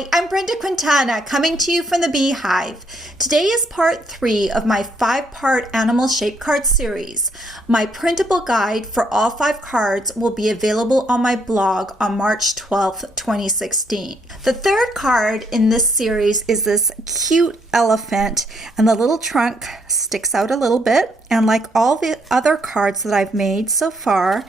Hi, I'm Brenda Quintana coming to you from the Beehive. Today is part 3 of my 5-part animal shape card series. My printable guide for all 5 cards will be available on my blog on March 12th, 2016. The third card in this series is this cute elephant, and the little trunk sticks out a little bit. And like all the other cards that I've made so far,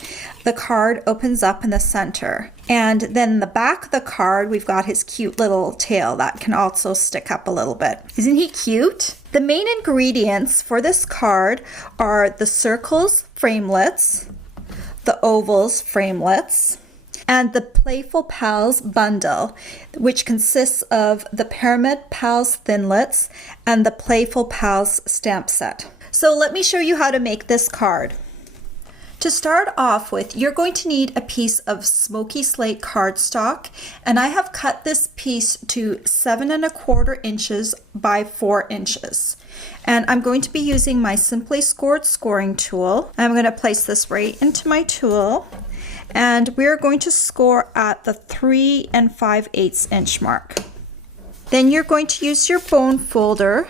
the card opens up in the center. And then the back of the card, we've got his cute little tail that can also stick up a little bit. Isn't he cute? The main ingredients for this card are the circles framelets, the ovals framelets, and the Playful Pals bundle, which consists of the Pyramid Pals thinlets and the Playful Pals stamp set. So let me show you how to make this card. To start off with, you're going to need a piece of smoky slate cardstock, and I have cut this piece to 7 1/4 inches by 4 inches. And I'm going to be using my Simply Scored scoring tool. I'm going to place this right into my tool, and we're going to score at the 3 5/8 inch mark. Then you're going to use your bone folder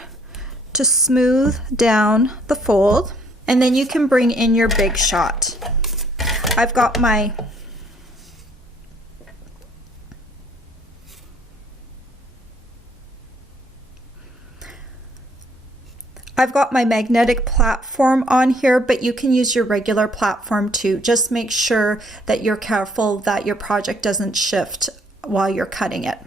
to smooth down the fold, and then you can bring in your big shot. I've got my magnetic platform on here, but you can use your regular platform too. Just make sure that you're careful that your project doesn't shift while you're cutting it.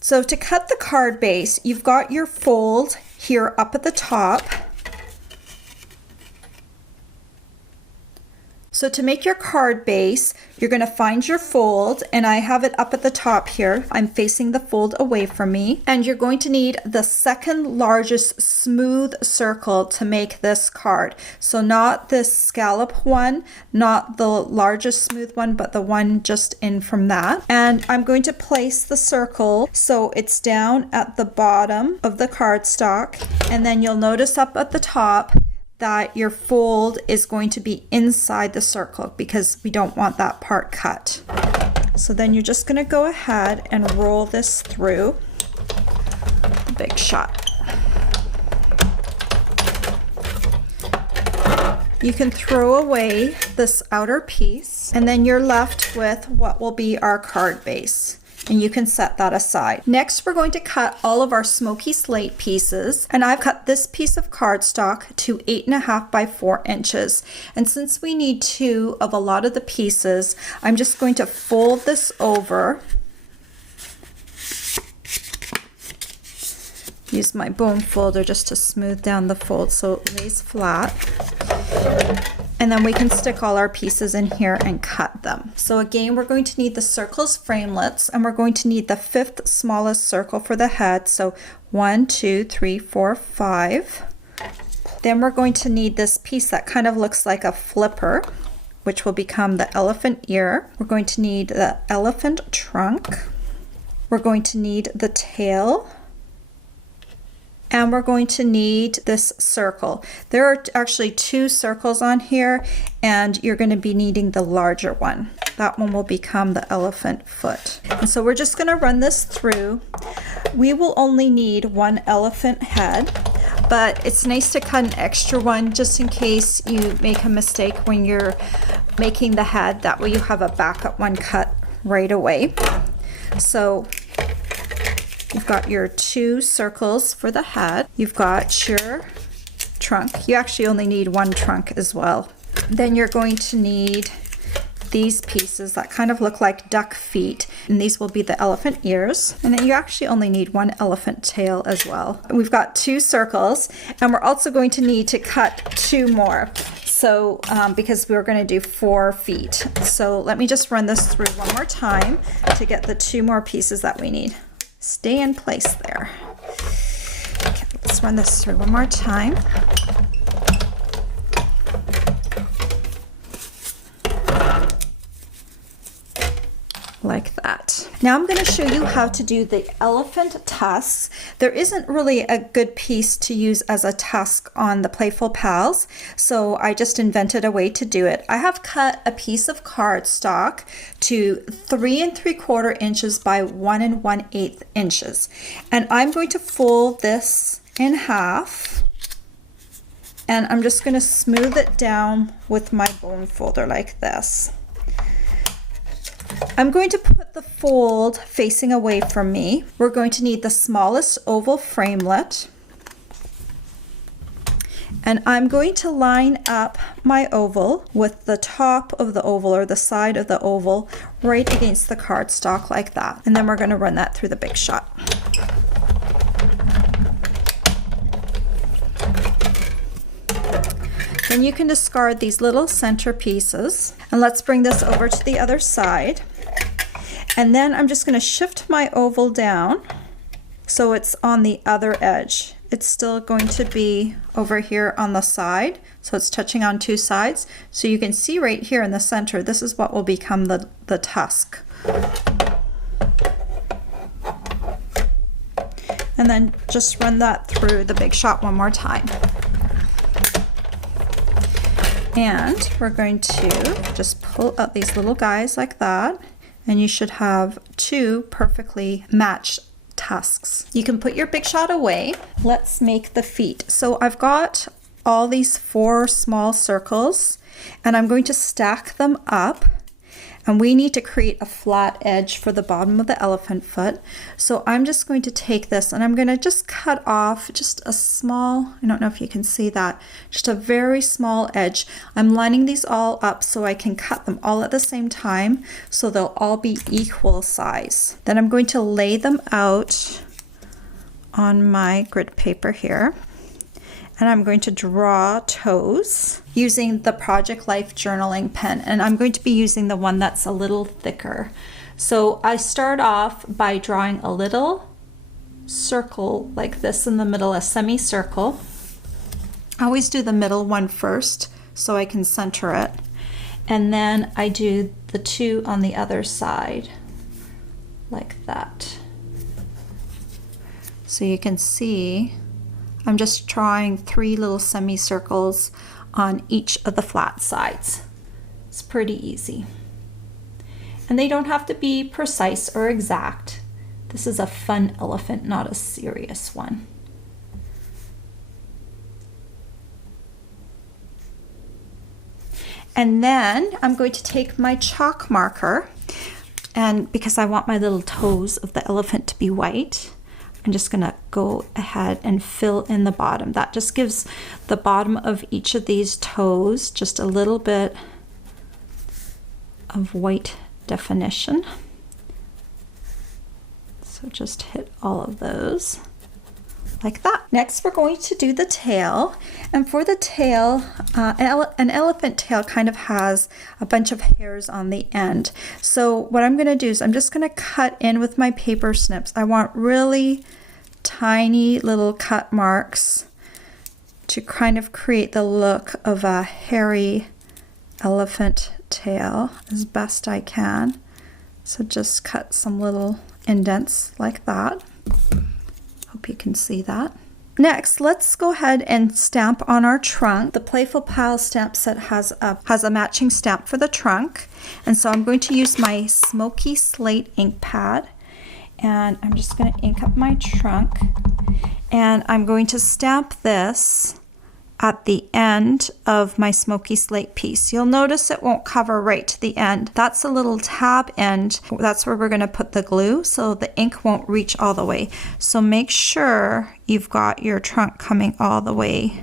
So to cut the card base, you've got your fold here up at the top. So to make your card base, you're going to find your fold, and I have it up at the top here. I'm facing the fold away from me. And you're going to need the second largest smooth circle to make this card. So not this scallop one, not the largest smooth one, but the one just in from that. And I'm going to place the circle so it's down at the bottom of the cardstock. And then you'll notice up at the top that your fold is going to be inside the circle because we don't want that part cut. So then you're just going to go ahead and roll this through the big shot. You can throw away this outer piece, and then you're left with what will be our card base. And you can set that aside. Next, we're going to cut all of our smoky slate pieces, and I've cut this piece of cardstock to 8 1/2 by 4 inches. And since we need 2 of a lot of the pieces, I'm just going to fold this over. Use my bone folder just to smooth down the fold so it lays flat. And then we can stick all our pieces in here and cut them. So again, we're going to need the circles framelets, and we're going to need the 5th smallest circle for the head. So 1, 2, 3, 4, 5. Then we're going to need this piece that kind of looks like a flipper, which will become the elephant ear. We're going to need the elephant trunk. We're going to need the tail. And we're going to need this circle. There are actually 2 circles on here, and you're going to be needing the larger one. That one will become the elephant foot. And so we're just going to run this through. We will only need 1 elephant head, but it's nice to cut an extra one just in case you make a mistake when you're making the head. That way you have a backup one cut right away. So you've got your 2 circles for the head. You've got your trunk. You actually only need 1 trunk as well. Then you're going to need these pieces that kind of look like duck feet, and these will be the elephant ears. And then you actually only need 1 elephant tail as well. We've got 2 circles, and we're also going to need to cut 2 more. So because we're going to do 4 feet. So let me just run this through one more time to get the 2 more pieces that we need. Stay in place there. Okay, let's run this through one more time. like that. Now I'm going to show you how to do the elephant tusks. There isn't really a good piece to use as a tusk on the Playful Pals, so I just invented a way to do it. I have cut a piece of cardstock to 3 3/4 inches by 1 1/8 inches, and I'm going to fold this in half, and I'm just going to smooth it down with my bone folder like this. I'm going to put the fold facing away from me. We're going to need the smallest oval framelit. And I'm going to line up my oval with the top of the oval or the side of the oval right against the cardstock like that. And then we're going to run that through the Big Shot. Then you can discard these little center pieces. And let's bring this over to the other side. And then I'm just going to shift my oval down so it's on the other edge. It's still going to be over here on the side, so it's touching on 2 sides. So you can see right here in the center, this is what will become the tusk. And then just run that through the Big Shot one more time. And we're going to just pull out these little guys like that, and you should have 2 perfectly matched tusks. You can put your Big Shot away. Let's make the feet. So I've got all these 4 small circles, and I'm going to stack them up. And we need to create a flat edge for the bottom of the elephant foot. So I'm just going to take this and I'm going to just cut off just a small, I don't know if you can see that, just a very small edge. I'm lining these all up so I can cut them all at the same time so they'll all be equal size. Then I'm going to lay them out on my grid paper here. And I'm going to draw toes using the Project Life journaling pen, and I'm going to be using the one that's a little thicker. So I start off by drawing a little circle like this in the middle, a semicircle. I always do the middle one first so I can center it, and then I do the 2 on the other side like that. So you can see I'm just drawing 3 little semicircles on each of the flat sides. It's pretty easy. And they don't have to be precise or exact. This is a fun elephant, not a serious one. And then I'm going to take my chalk marker, and because I want my little toes of the elephant to be white, I'm just going to go ahead and fill in the bottom. That just gives the bottom of each of these toes just a little bit of white definition. So just hit all of those like that. Next, we're going to do the tail. And for the tail, an elephant tail kind of has a bunch of hairs on the end. So what I'm going to do is I'm just going to cut in with my paper snips. I want really tiny little cut marks to kind of create the look of a hairy elephant tail as best I can. So just cut some little indents like that. Hope you can see that. Next, let's go ahead and stamp on our trunk. The Playful Pals stamp set has a matching stamp for the trunk. And so I'm going to use my Smoky Slate ink pad. And I'm just going to ink up my trunk. And I'm going to stamp this at the end of my Smoky Slate piece. You'll notice it won't cover right to the end. That's a little tab end. That's where we're going to put the glue, so the ink won't reach all the way. So make sure you've got your trunk coming all the way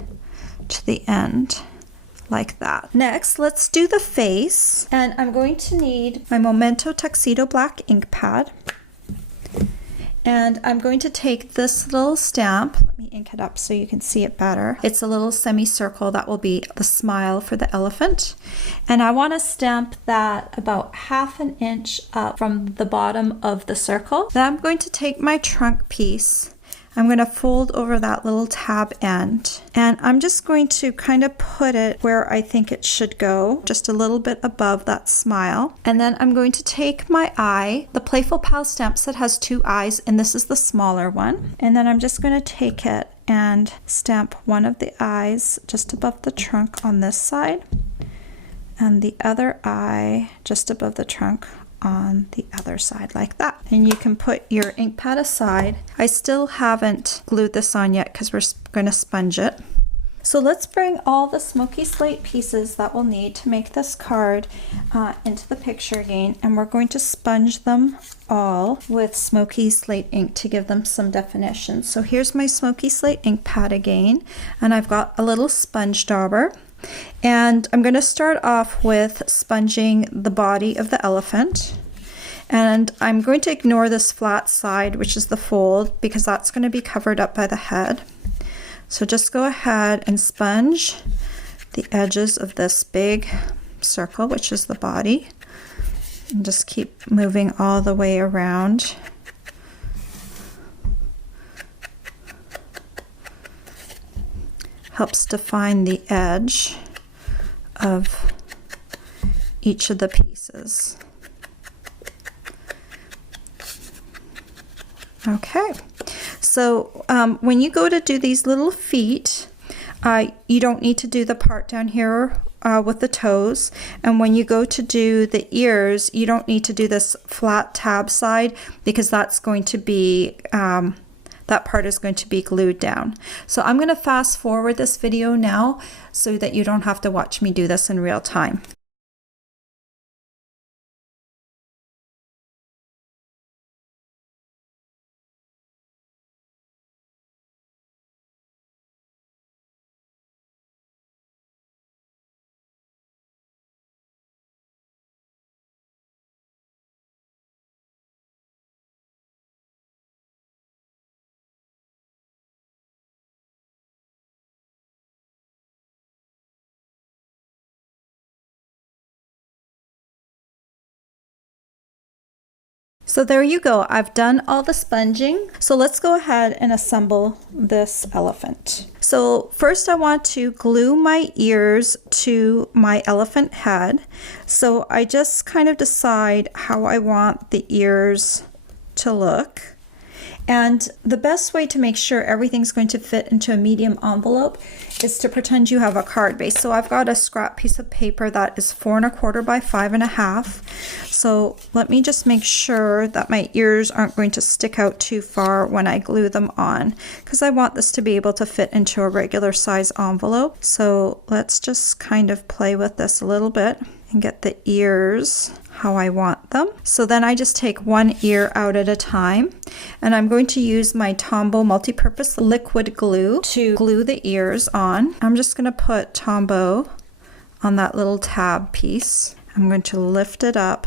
to the end like that. Next, let's do the face. And I'm going to need my Memento Tuxedo black ink pad. And I'm going to take this little stamp. Let me ink it up so you can see it better. It's a little semicircle that will be the smile for the elephant. And I want to stamp that about 1/2 inch up from the bottom of the circle. Then I'm going to take my trunk piece I'm going to fold over that little tab end, and I'm just going to kind of put it where I think it should go, just a little bit above that smile. And then I'm going to take my eye, the Playful Pal stamp set has 2 eyes, and this is the smaller one. And then I'm just going to take it and stamp one of the eyes just above the trunk on this side, and the other eye just above the trunk on the other side, like that. And you can put your ink pad aside. I still haven't glued this on yet because we're going to sponge it. So let's bring all the smoky slate pieces that we'll need to make this card into the picture again, and we're going to sponge them all with smoky slate ink to give them some definition. So here's my smoky slate ink pad again, and I've got a little sponge dauber. And I'm going to start off with sponging the body of the elephant. And I'm going to ignore this flat side, which is the fold, because that's going to be covered up by the head. So just go ahead and sponge the edges of this big circle, which is the body. And just keep moving all the way around. Helps define the edge of each of the pieces. Okay, so when you go to do these little feet, you don't need to do the part down here with the toes, and when you go to do the ears, you don't need to do this flat tab side, because that's going to be that part is going to be glued down. So I'm going to fast forward this video now so that you don't have to watch me do this in real time. So there you go. I've done all the sponging. So let's go ahead and assemble this elephant. So first I want to glue my ears to my elephant head. So I just kind of decide how I want the ears to look. And the best way to make sure everything's going to fit into a medium envelope is to pretend you have a card base. So I've got a scrap piece of paper that is 4 1/4 by 5 1/2. So let me just make sure that my ears aren't going to stick out too far when I glue them on, because I want this to be able to fit into a regular size envelope. So let's just kind of play with this a little bit and get the ears how I want them. So then I just take one ear out at a time, and I'm going to use my Tombow multi-purpose liquid glue to glue the ears on. I'm just going to put Tombow on that little tab piece. I'm going to lift it up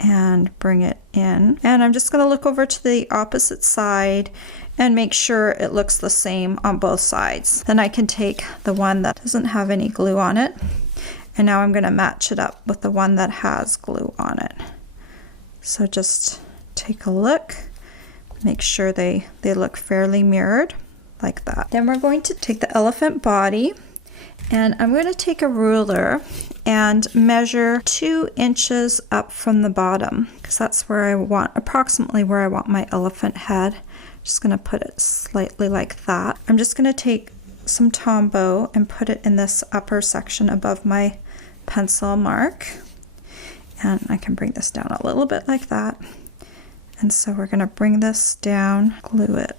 and bring it in, and I'm just going to look over to the opposite side and make sure it looks the same on both sides. Then I can take the one that doesn't have any glue on it, and now I'm going to match it up with the one that has glue on it. So just take a look, make sure they look fairly mirrored, like that. Then we're going to take the elephant body, and I'm going to take a ruler and measure 2 inches up from the bottom, because that's where I want, approximately where I want my elephant head. Just going to put it slightly like that. I'm just going to take some Tombow and put it in this upper section above my pencil mark, and I can bring this down a little bit like that. And so we're going to bring this down, glue it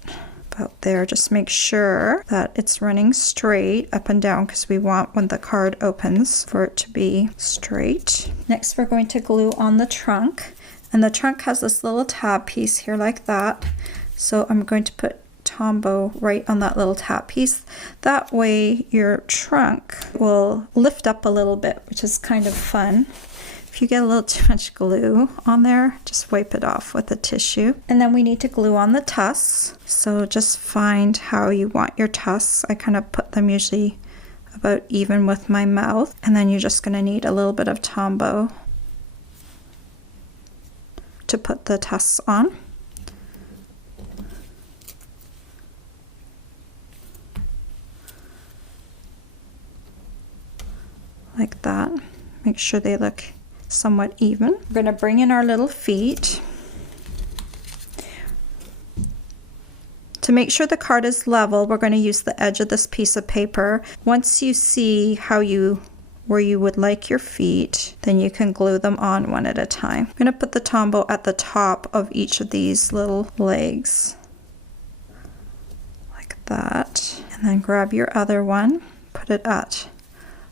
about there. Just make sure that it's running straight up and down, because we want, when the card opens, for it to be straight. Next we're going to glue on the trunk, and the trunk has this little tab piece here like that. So I'm going to put Tombow right on that little tab piece. That way your trunk will lift up a little bit, which is kind of fun. If you get a little too much glue on there, just wipe it off with a tissue. And then we need to glue on the tusks. So just find how you want your tusks. I kind of put them usually about even with my mouth. And then you're just going to need a little bit of Tombow to put the tusks on. like that. Make sure they look somewhat even. We're going to bring in our little feet. To make sure the card is level, we're going to use the edge of this piece of paper. Once you see where you would like your feet, then you can glue them on one at a time. I'm going to put the Tombow at the top of each of these little legs, like that. And then grab your other one, put it at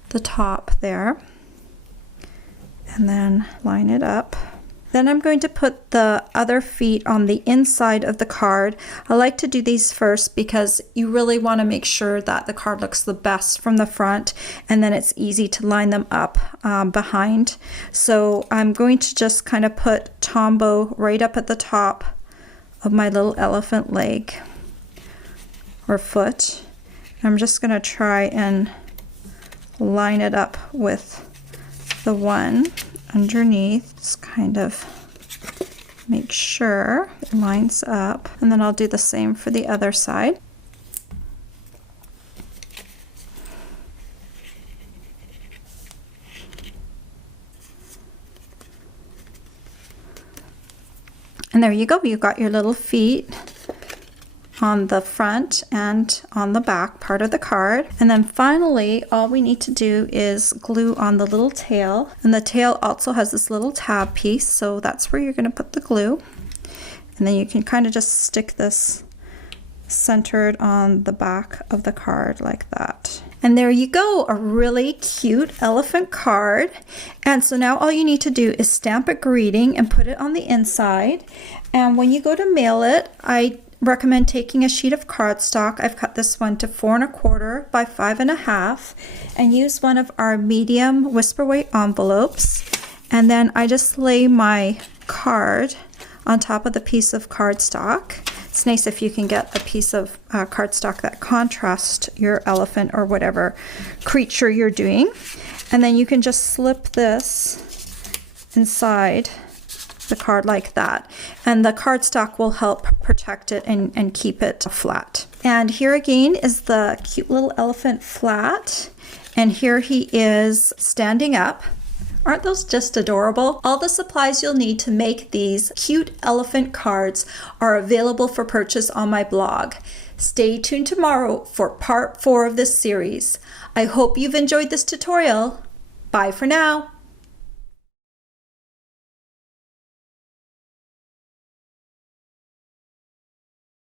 the top there, and then line it up. Then I'm going to put the other feet on the inside of the card. I like to do these first because you really want to make sure that the card looks the best from the front, and then it's easy to line them up behind. So I'm going to just kind of put Tombow right up at the top of my little elephant leg or foot. I'm just going to try and line it up with the one underneath. Just kind of make sure it lines up, and then I'll do the same for the other side. And there you go, you've got your little feet on the front and on the back part of the card. And then finally, all we need to do is glue on the little tail. And the tail also has this little tab piece, so that's where you're going to put the glue. And then you can kind of just stick this centered on the back of the card like that. And there you go, a really cute elephant card. And so now all you need to do is stamp a greeting and put it on the inside. And when you go to mail it, I recommend taking a sheet of cardstock. I've cut this one to 4 1/4 by 5 1/2, and use one of our medium whisper weight envelopes. And then I just lay my card on top of the piece of cardstock. It's nice if you can get a piece of cardstock that contrasts your elephant or whatever creature you're doing. And then you can just slip this inside the card like that, and the cardstock will help protect it and keep it flat. And here again is the cute little elephant flat, and here he is standing up. Aren't those just adorable? All the supplies you'll need to make these cute elephant cards are available for purchase on my blog. Stay tuned tomorrow for part 4 of this series. I hope you've enjoyed this tutorial. Bye for now.